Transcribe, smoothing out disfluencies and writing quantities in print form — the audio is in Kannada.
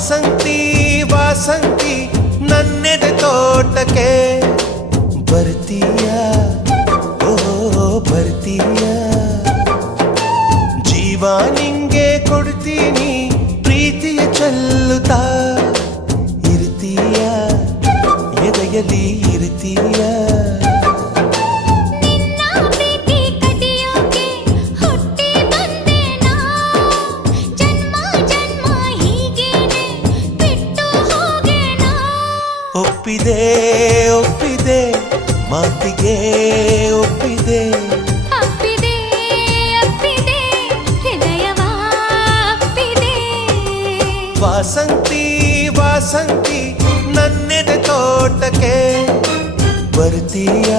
ವಾಸಂತಿ ವಾಸಂತಿ ನನ್ನೆದೆ ತೋಟಕ್ಕೆ ಬರ್ತೀಯ ಓ ಬರ್ತೀಯ ಜೀವ ನಿಂಗೆ ಕೊಡ್ತೀನಿ ಪ್ರೀತಿಯ ಚೆಲ್ಲುತ್ತಾ ಇರ್ತೀಯ ಎದೆಯಲ್ಲಿ ಇರ್ತೀಯ ಒಪ್ಪಿದೆ ಒಪ್ಪಿದೆ ಮಾತಿಗೆ ಒಪ್ಪಿದೆ ಅಪ್ಪಿದೆ ಅಪ್ಪಿದೆ ಹೃದಯವ ಅಪ್ಪಿದೆ ವಾಸಂತಿ ವಾಸಂತಿ ನನ್ನೆದೆ ತೋಟಕ್ಕೆ ಬರ್ತೀಯ